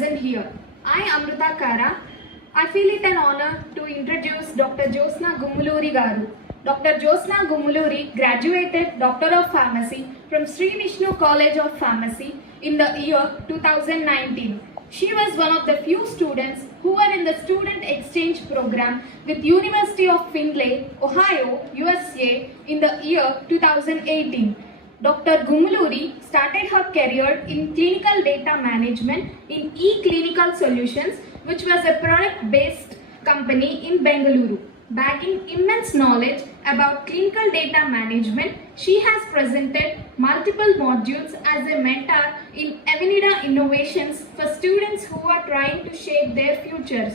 present here. I, Amrita Kara, I feel it an honor to introduce Dr. Jyotsna Gummuluri Garu. Dr. Jyotsna Gummuluri graduated Doctor of Pharmacy from Sri Vishnu College of Pharmacy in the year 2019. She was one of the few students who were in the student exchange program with University of Findlay, Ohio, USA in the year 2018. Dr. Gummuluri started her career in clinical data management in eClinical Solutions, which was a product-based company in Bengaluru. Backing immense knowledge about clinical data management, she has presented multiple modules as a mentor in Avenida Innovations for students who are trying to shape their futures.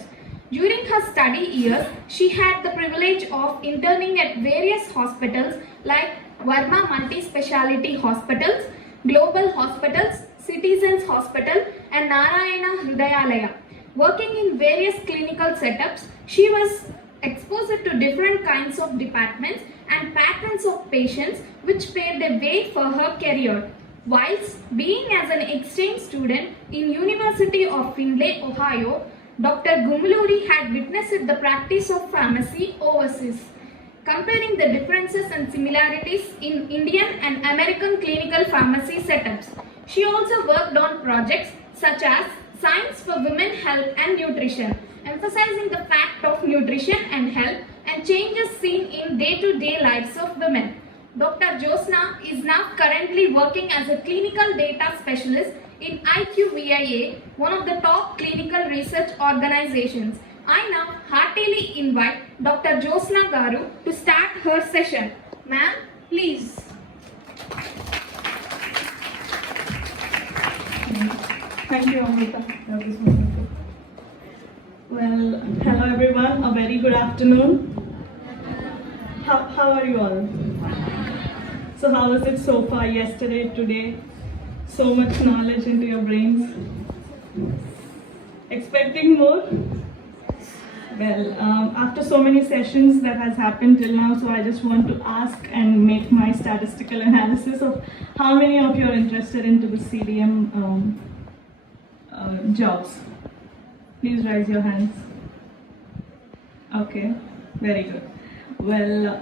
During her study years, she had the privilege of interning at various hospitals like Verma Multi-Speciality Hospitals, Global Hospitals, Citizens Hospital and Narayana Hrudayalaya. Working in various clinical setups, she was exposed to different kinds of departments and patterns of patients which paved the way for her career. Whilst being as an exchange student in University of Findlay, Ohio, Dr. Gummuluri had witnessed the practice of pharmacy overseas, comparing the differences and similarities in Indian and American clinical pharmacy setups. She also worked on projects such as Science for Women Health and Nutrition, emphasizing the fact of nutrition and health and changes seen in day-to-day lives of women. Dr. Jyotsna is now currently working as a clinical data specialist in IQVIA, one of the top clinical research organizations. I now heartily invite Dr. Jyotsna Garu to start her session. Ma'am, please. Thank you, Amrita. That was wonderful. Well, hello everyone. A very good afternoon. How are you all? So how was it so far? Yesterday, today? So much knowledge into your brains. Expecting more? Well, after so many sessions that has happened till now, so I just want to ask and make my statistical analysis of how many of you are interested into the CDM jobs. Please raise your hands. Okay, very good. Well,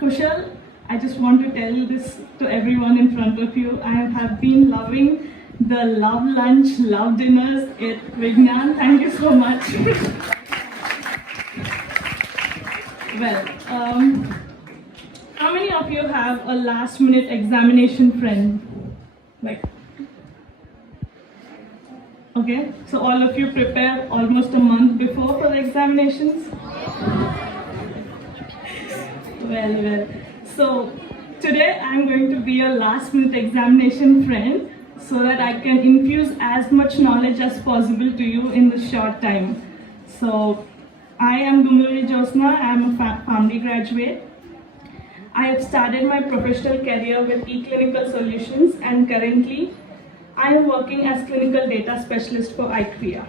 Kushal, I just want to tell this to everyone in front of you. I have been loving the love lunch, love dinners at Vignan. Thank you so much. Well, how many of you have a last minute examination friend? Like, okay, so all of you prepare almost a month before for the examinations? Well. So today I'm going to be a last minute examination friend so that I can infuse as much knowledge as possible to you in this short time. So I am Gummuluri Jyotsna. I am a pharmacy graduate. I have started my professional career with eClinical Solutions and currently I am working as clinical data specialist for IQVIA.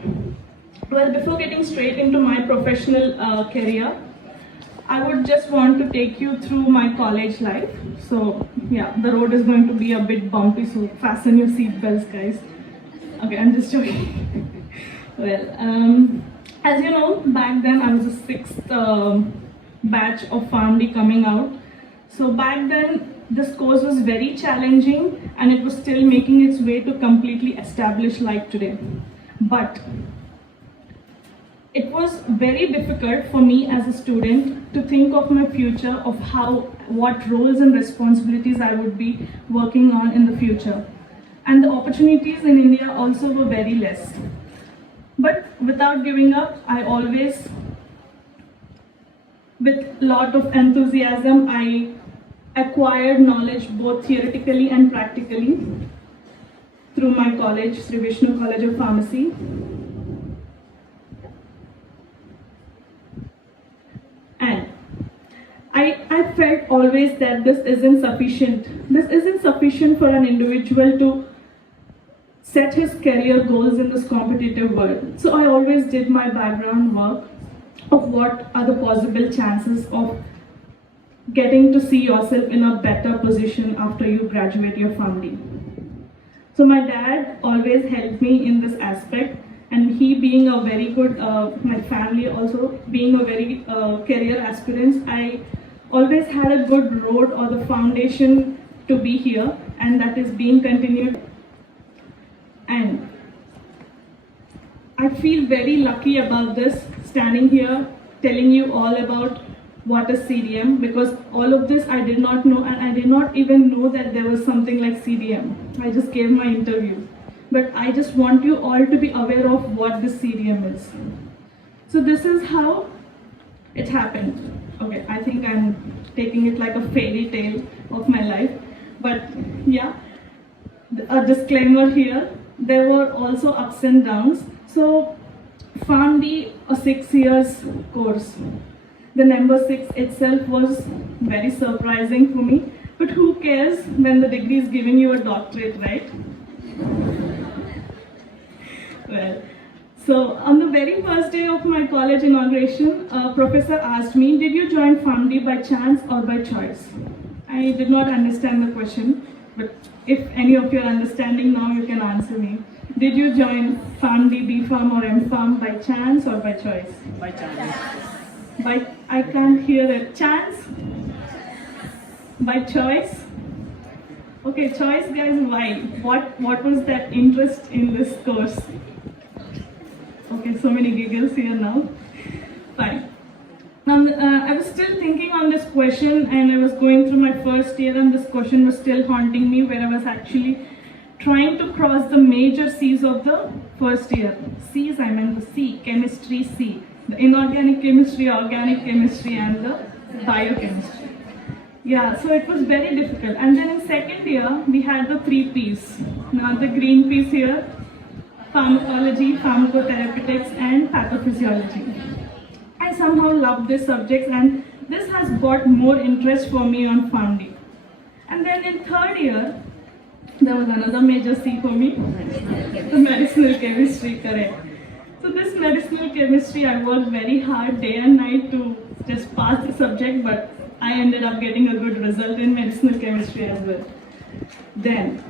Well, before getting straight into my professional career, I would just want to take you through my college life. So yeah, the road is going to be a bit bumpy, so fasten your seat belts, guys. Okay, I'm just joking. Well, as you know, back then I was the 6th batch of PharmD coming out. So back then, this course was very challenging and it was still making its way to completely establish like today. But it was very difficult for me as a student to think of my future, of what roles and responsibilities I would be working on in the future. And the opportunities in India also were very less. But without giving up, I always, with a lot of enthusiasm, I acquired knowledge both theoretically and practically through my college, Sri Vishnu College of Pharmacy. And I felt always that this isn't sufficient. This isn't sufficient for an individual to set his career goals in this competitive world. So I always did my background work of what are the possible chances of getting to see yourself in a better position after you graduate your PharmD. So my dad always helped me in this aspect. being a very good, my family also being a very career aspirants, I always had a good road or the foundation to be here, and that is being continued. And I feel very lucky about this, standing here telling you all about what is CDM, because all of this I did not know, and I did not even know that there was something like CDM. I just gave my interview. But I just want you all to be aware of what this CDM is. So this is how it happened. Okay, I think I'm taking it like a fairy tale of my life. But yeah, a disclaimer here, there were also ups and downs. So PharmD, a 6 years course. The number 6 itself was very surprising for me. But who cares when the degree is giving you a doctorate, right? Well, so on the very first day of my college inauguration, a professor asked me, did you join PharmD by chance or by choice? I did not understand the question, but if any of you are understanding now, you can answer me. Did you join PharmD, B.Pharm or M.Pharm by chance or by choice? By chance. I can't hear it. Chance? By choice? Okay, choice guys, why? What was that interest in this course? Okay, so many giggles here now. Fine. I was still thinking on this question, and I was going through my first year, and this question was still haunting me, where I was actually trying to cross the major C's of the first year. C's, I meant the C, chemistry C, the inorganic chemistry, organic chemistry, and the biochemistry. Yeah, so it was very difficult. And then in second year, we had the 3 P's. Now the green piece here, pharmacology, pharmacotherapeutics, and pathophysiology. I somehow loved this subject, and this has got more interest for me on PharmD. And then in third year, there was another major C for me, the medicinal chemistry, correct. So this medicinal chemistry, I worked very hard day and night to just pass the subject, but I ended up getting a good result in medicinal chemistry as well. Then,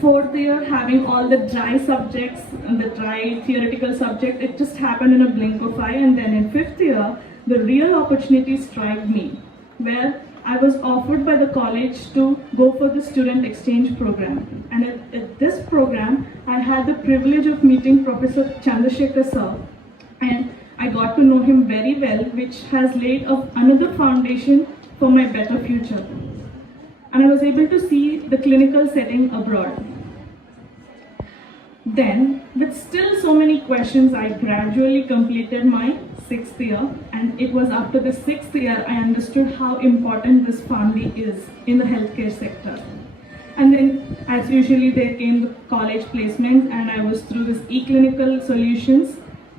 fourth year, having all the dry subjects and the dry theoretical subject, it just happened in a blink of eye. And then in fifth year, the real opportunity struck me, where I was offered by the college to go for the student exchange program. And at this program, I had the privilege of meeting Professor Chandrasekhar sir, and I got to know him very well, which has laid another foundation for my better future. And I was able to see the clinical setting abroad. Then, with still so many questions, I gradually completed my 6th year, and it was after the 6th year I understood how important this PharmD is in the healthcare sector. And then, as usually, there came the college placements, and I was through this eClinical Solutions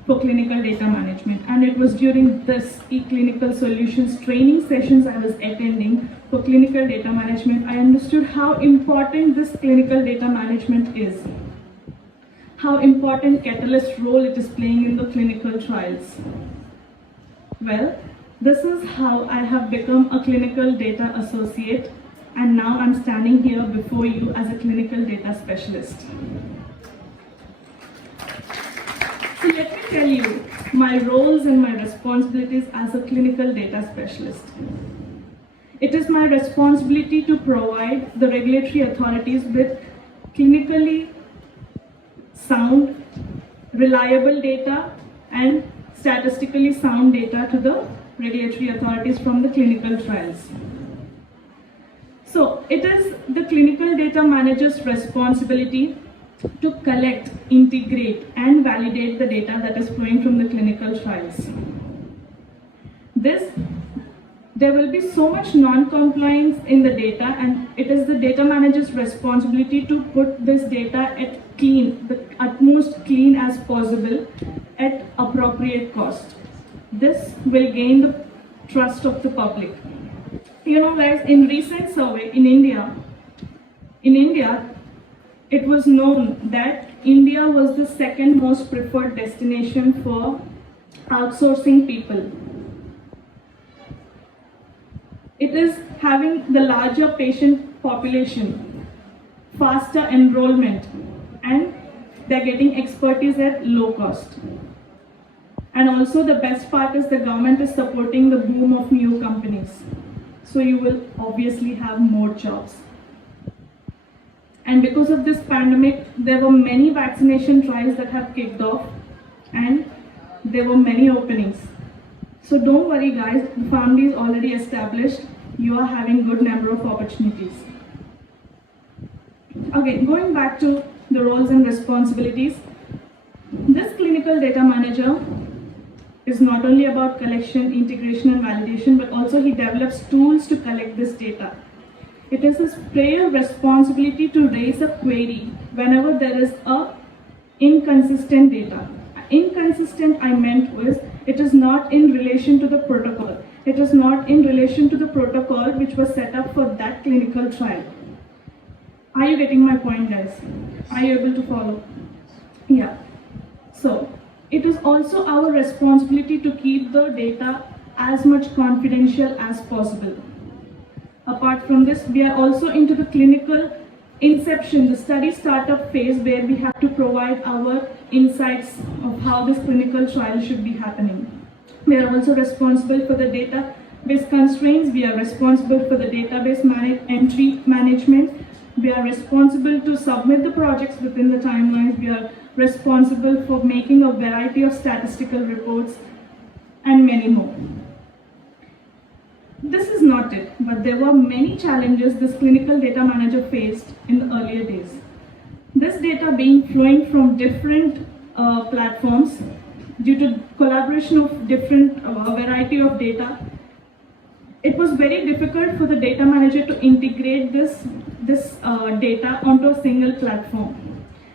for clinical data management. And it was during this eClinical Solutions training sessions I was attending for clinical data management, I understood how important this clinical data management is. How important Catalyst role it is playing in the clinical trials. Well, this is how I have become a clinical data associate, and now I'm standing here before you as a clinical data specialist. So let me tell you my roles and my responsibilities as a clinical data specialist. It is my responsibility to provide the regulatory authorities with clinically sound, reliable data and statistically sound data to the regulatory authorities from the clinical trials. So it is the clinical data manager's responsibility to collect, integrate, and validate the data that is flowing from the clinical trials. There will be so much non-compliance in the data, and it is the data manager's responsibility to put this data at the utmost clean as possible at appropriate cost. This will gain the trust of the public. You know guys, in recent survey in India, it was known that India was the second most preferred destination for outsourcing people. It is having the larger patient population, faster enrollment, and they're getting expertise at low cost. And also the best part is the government is supporting the boom of new companies. So you will obviously have more jobs. And because of this pandemic, there were many vaccination trials that have kicked off and there were many openings. So don't worry guys, the family is already established. You are having good number of opportunities. Okay, going back to the roles and responsibilities. This clinical data manager is not only about collection, integration and validation, but also he develops tools to collect this data. It is his prayer responsibility to raise a query whenever there is a inconsistent data. Inconsistent I meant was, it is not in relation to the protocol. It is not in relation to the protocol which was set up for that clinical trial. Are you getting my point, guys? Are you able to follow? Yeah. So, it is also our responsibility to keep the data as much confidential as possible. Apart from this, we are also into the clinical inception, the study startup phase, where we have to provide our insights of how this clinical trial should be happening. We are also responsible for the database constraints. We are responsible for the database entry management. We are responsible to submit the projects within the timelines. We are responsible for making a variety of statistical reports and many more. This is not it, but there were many challenges this clinical data manager faced in the earlier days. This data being flowing from different platforms due to collaboration of different variety of data, it was very difficult for the data manager to integrate this data onto a single platform.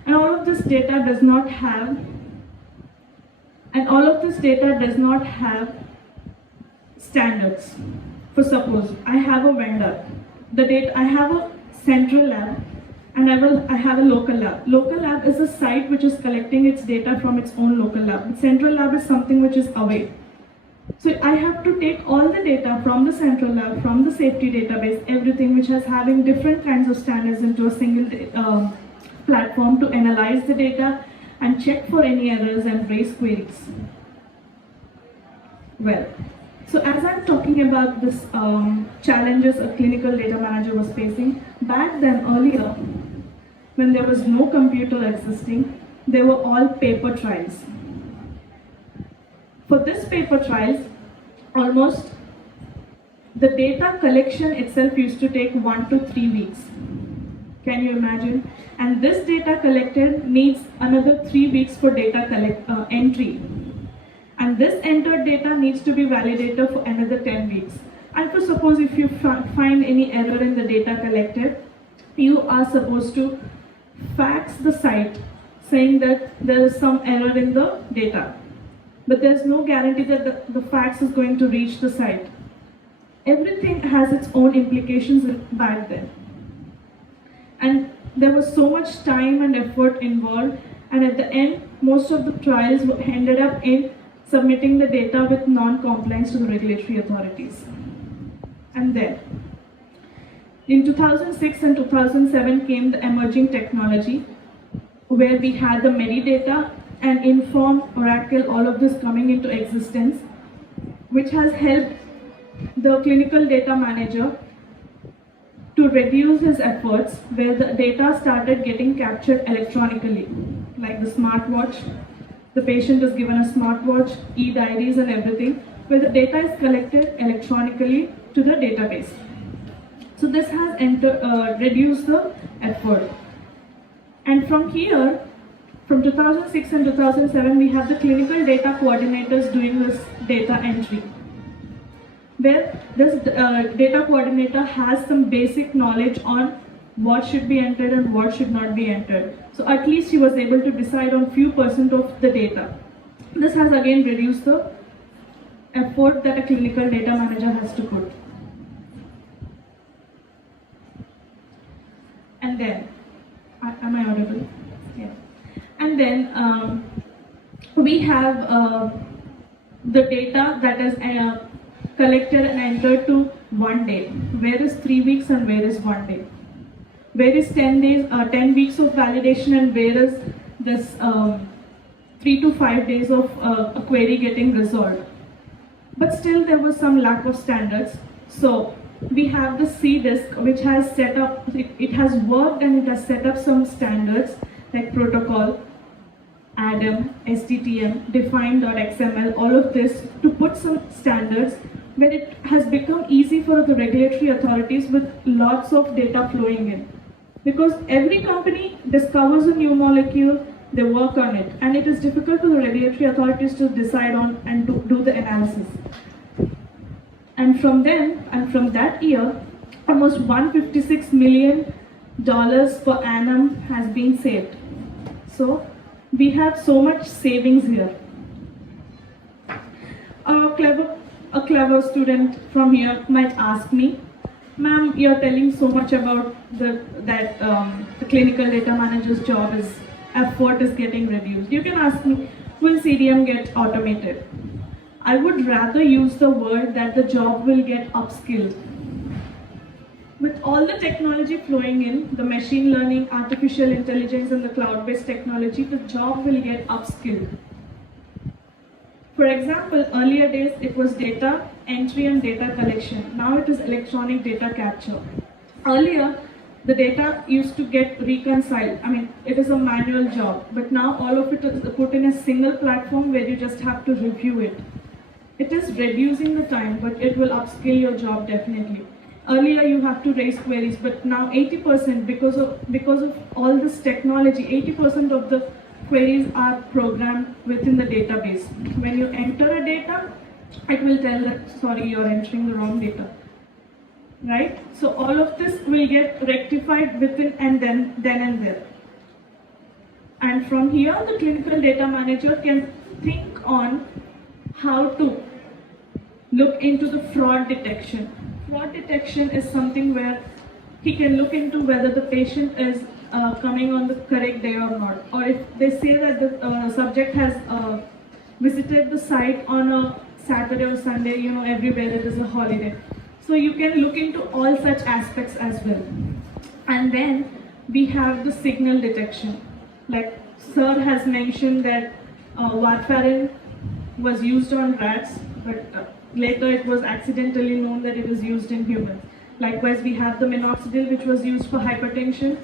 And all of this data does not have standards. For suppose I have a vendor, I have a central lab and I have a local lab. Local lab is a site which is collecting its data from its own local lab. Central lab is something which is away. So I have to take all the data from the central lab, from the safety database, everything which is having different kinds of standards into a single platform to analyze the data and check for any errors and raise queries. Well, so as I'm talking about this challenges a clinical data manager was facing, back then earlier, when there was no computer existing, they were all paper trials. For this paper trials, almost the data collection itself used to take 1 to 3 weeks. Can you imagine? And this data collected needs another 3 weeks for data entry. And this entered data needs to be validated for another 10 weeks. And for suppose if you find any error in the data collected, you are supposed to fax the site saying that there is some error in the data. But there's no guarantee that the fax is going to reach the site. Everything has its own implications back then. And there was so much time and effort involved, and at the end, most of the trials ended up in submitting the data with non-compliance to the regulatory authorities. And then, in 2006 and 2007 came the emerging technology, where we had the Medidata and Inform, Oracle, all of this coming into existence, which has helped the clinical data manager to reduce his efforts, where the data started getting captured electronically, like the smartwatch. The patient is given a smartwatch, e-diaries and everything, where the data is collected electronically to the database. So this has reduced the effort. And from here, from 2006 and 2007, we have the clinical data coordinators doing this data entry, where this data coordinator has some basic knowledge on what should be entered and what should not be entered. So at least he was able to decide on few % of the data. This has again reduced the effort that a clinical data manager has to put. And then, am I audible? Yeah. And then we have the data that is collected and entered to 1 day. Where is 3 weeks and where is 1 day? Where is 10 weeks of validation and where is this 3 to 5 days of a query getting resolved. But still there was some lack of standards. So we have the C disk which has set up, it has worked and it has set up some standards like protocol, ADAM, STTM, define.xml, all of this to put some standards where it has become easy for the regulatory authorities with lots of data flowing in. Because every company discovers a new molecule, they work on it, and it is difficult for the regulatory authorities to decide on and to do the analysis. And from that year, almost $156 million per annum has been saved. So we have so much savings here. A clever student from here might ask me, ma'am, you're telling so much about the clinical data manager's job is, effort is getting reduced. You can ask me, will CDM get automated? I would rather use the word that the job will get upskilled. With all the technology flowing in, the machine learning, artificial intelligence, and the cloud-based technology, the job will get upskilled. For example, earlier days it was data entry and data collection. Now it is electronic data capture. Earlier, the data used to get reconciled. I mean, it is a manual job, but now all of it is put in a single platform where you just have to review it. It is reducing the time, but it will upskill your job definitely. Earlier you have to raise queries, but now 80% because of all this technology, 80% of the queries are programmed within the database. When you enter a data, it will tell that, sorry, you're entering the wrong data. Right? So all of this will get rectified within and then and there. And from here, the clinical data manager can think on how to look into the fraud detection. Fraud detection is something where he can look into whether the patient is coming on the correct day or not. Or if they say that the subject has visited the site on a Saturday or Sunday, everywhere it is a holiday. So you can look into all such aspects as well. And then we have the signal detection. Like Sir has mentioned that warfarin was used on rats, but later it was accidentally known that it was used in humans. Likewise, we have the minoxidil, which was used for hypertension,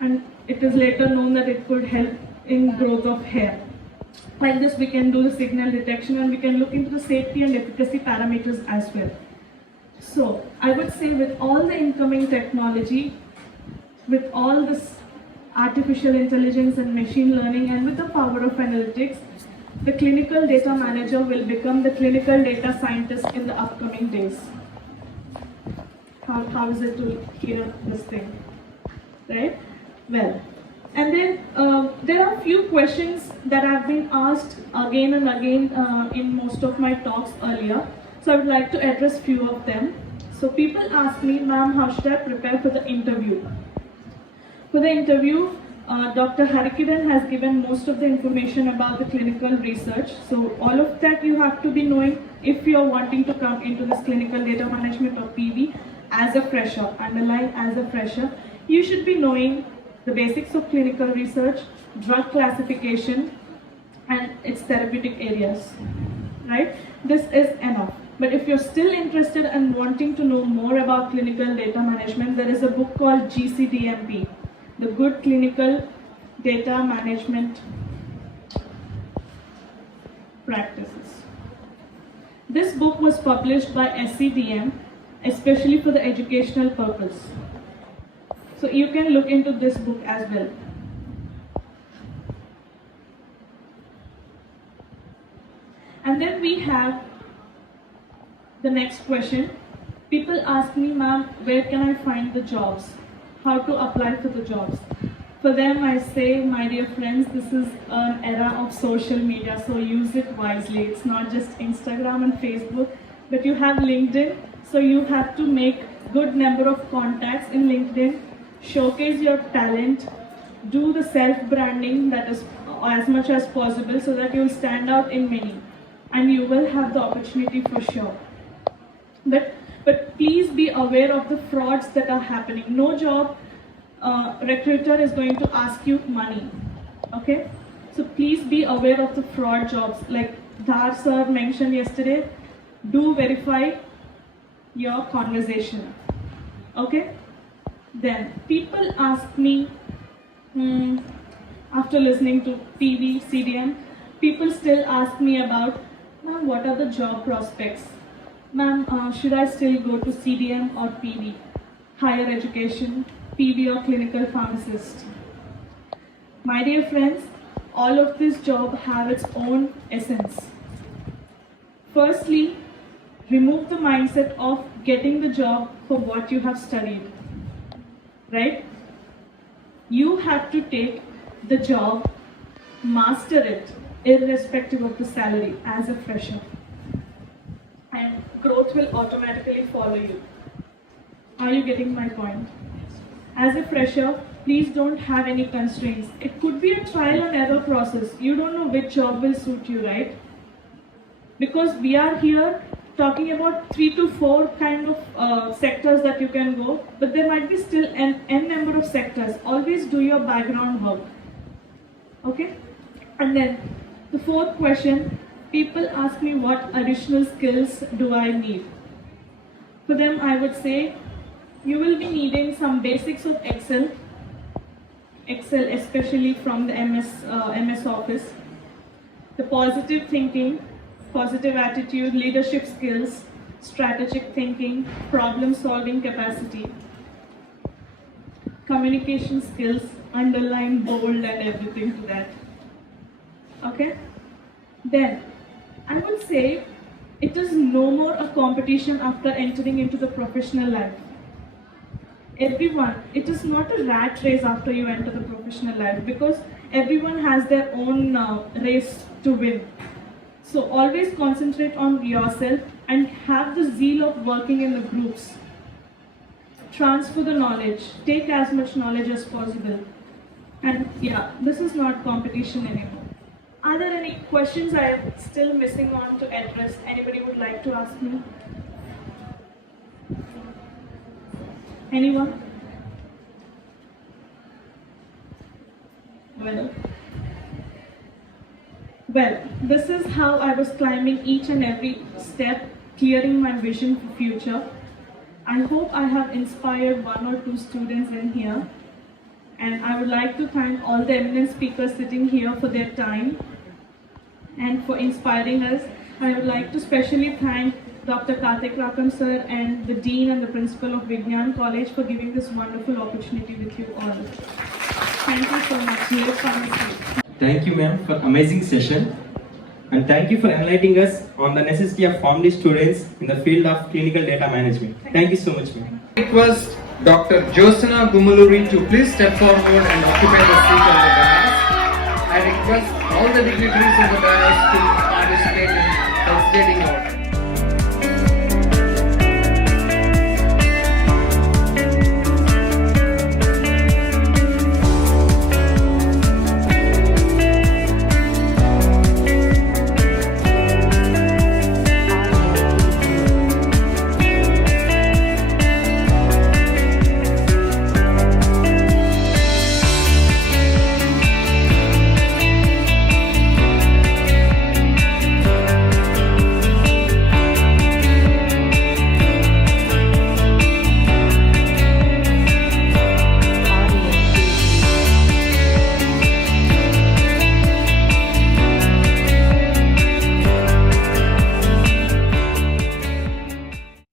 and it is later known that it could help in growth of hair. Like this, we can do the signal detection and we can look into the safety and efficacy parameters as well. So, I would say with all the incoming technology, with all this artificial intelligence and machine learning, and with the power of analytics, the clinical data manager will become the clinical data scientist in the upcoming days. How is it to hear this thing? Right? Well, and then there are a few questions that have been asked again and again in most of my talks earlier. So I would like to address few of them. So people ask me, ma'am, how should I prepare for the interview? For the interview, Dr. Harikiran has given most of the information about the clinical research. So all of that you have to be knowing if you are wanting to come into this clinical data management or PV as a fresher, underline as a fresher. You should be knowing the basics of clinical research, drug classification, and its therapeutic areas, right? This is enough. But if you're still interested and wanting to know more about clinical data management, there is a book called GCDMP, the Good Clinical Data Management Practices. This book was published by SCDM, especially for the educational purpose. So you can look into this book as well. And then we have the next question. People ask me, ma'am, where can I find the jobs? How to apply for the jobs? For them, I say, my dear friends, this is an era of social media, so use it wisely. It's not just Instagram and Facebook, but you have LinkedIn, so you have to make good number of contacts in LinkedIn, showcase your talent, do the self-branding that is as much as possible so that you'll stand out in many, and you will have the opportunity for sure. But please be aware of the frauds that are happening. No job recruiter is going to ask you money, okay? So please be aware of the fraud jobs. Like Dhar sir mentioned yesterday, do verify your conversation. Okay? Then people ask me, after listening to PV, CDM, people still ask me about, ma'am, what are the job prospects? Ma'am, should I still go to CDM or PV? Higher education, PV or clinical pharmacist? My dear friends, all of this job have its own essence. Firstly, remove the mindset of getting the job for what you have studied. Right? You have to take the job, master it, irrespective of the salary as a fresher. And growth will automatically follow you. Are you getting my point? As a fresher, please don't have any constraints. It could be a trial and error process. You don't know which job will suit you, right? Because we are here talking about 3 to 4 kind of sectors that you can go, but there might be still an n number of sectors. Always do your background work. Okay? And then the fourth question, people ask me what additional skills do I need. For them, I would say you will be needing some basics of Excel especially from the MS Office, the positive thinking, positive attitude, leadership skills, strategic thinking, problem solving capacity, communication skills, underline, bold and everything to that. Okay? Then, I would say it is no more a competition after entering into the professional life. Everyone, it is not a rat race after you enter the professional life because everyone has their own race to win. So always concentrate on yourself and have the zeal of working in the groups. Transfer the knowledge, take as much knowledge as possible. And yeah, this is not competition anymore. Are there any questions I am still missing on to address? Anybody would like to ask me? Anyone? Well, this is how I was climbing each and every step, clearing my vision for future. I hope I have inspired 1 or 2 students in here. And I would like to thank all the eminent speakers sitting here for their time and for inspiring us. I would like to specially thank Dr. Karthik Rakam sir and the Dean and the Principal of Vignan College for giving this wonderful opportunity with you all. Thank you so much. Thank you, ma'am, for amazing session. And thank you for enlightening us on the necessity of family students in the field of clinical data management. Thank you so much, ma'am. Request Dr. Jyotsna Gummuluri to please step forward and occupy the seat on the dais. I request all the dignitaries on the dais to